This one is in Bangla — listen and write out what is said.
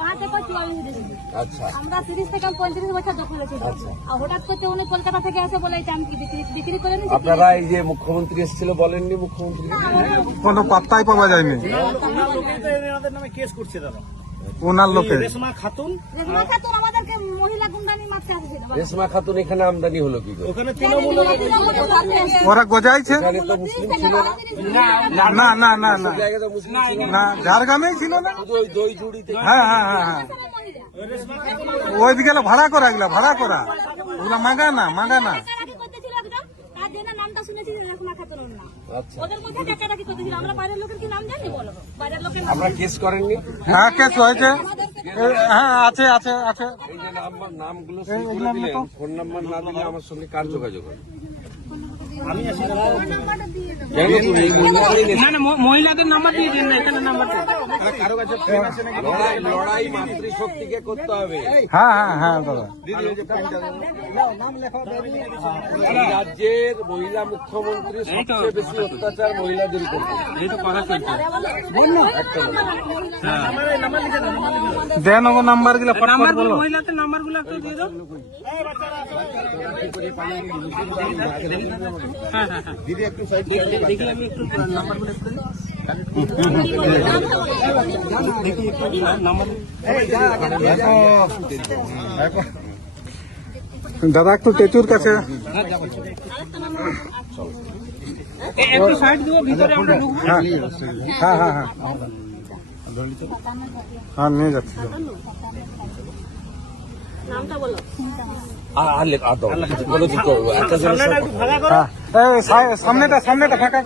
পাঁচ একর আচ্ছা। আমরা তিরিশ থেকে পঁয়ত্রিশ বছর দখলে ছিল আর হঠাৎ করতে উনি কলকাতা থেকে এসে বলে আমি কি বিক্রি বিক্রি করে নিচ্ছি আপনারা এই যে মুখ্যমন্ত্রী এসেছিল বলেননি মুখ্যমন্ত্রী? কোনো পাত্তাই পাওয়া যায়নি। ওনার লোকেই তো এনাদের নামে কেস করছে ওনার লোকে রেশমা খাতুন রেশমা খাতুন আমাদেরকে রেশমা খাতুন এখানে আমদানি হলো কি ওরা গজাইছে? না। না না না না ঝাড়গ্রামেই ছিল না। ওই হ্যাঁ হ্যাঁ হ্যাঁ হ্যাঁ। ওইদিকে ভাড়া করা এগুলা ভাড়া করা। ওগুলা মাগা না মাগা না। আচ্ছা। আমরা বাইরের লোকের কি নাম জানি বলো? বাইরের লোকের নাম আপনারা কেস করেননি? হ্যাঁ কেস হয়েছে। হ্যাঁ আছে আছে আছে। এই যে নাম্বার নামগুলো সই করে দিলেন ফোন নাম্বার না দিলে আমার সঙ্গে কার যোগাযোগ হবে। আমি নাম্বারটা দিয়ে দেবো? মহিলাদের নাম্বার দিয়ে দিন না এখানে নাম্বার কারও কাছে ফোন লড়াই মাতৃশক্তিকে করতে হবে হ্যাঁ হ্যাঁ হ্যাঁ দাদা রাজ্যের মহিলা মুখ্যমন্ত্রী সবচেয়ে বেশি অত্যাচার মহিলাদের একটা। দেন ওগো নাম্বারগুলা ফটফট নাম্বার বলো মহিলাদের নাম্বারগুলো একটু দিয়ে দাও হ্যাঁ হ্যাঁ হ্যাঁ দেখি আমি একটু নাম্বারগুলো একটু দাদা একটু টেচুর কাছে। হ্যাঁ হ্যাঁ হ্যাঁ হ্যাঁ। হ্যাঁ নিয়ে যাচ্ছি। হ্যাঁ। সামনেটা সামনেটা ফাঁকা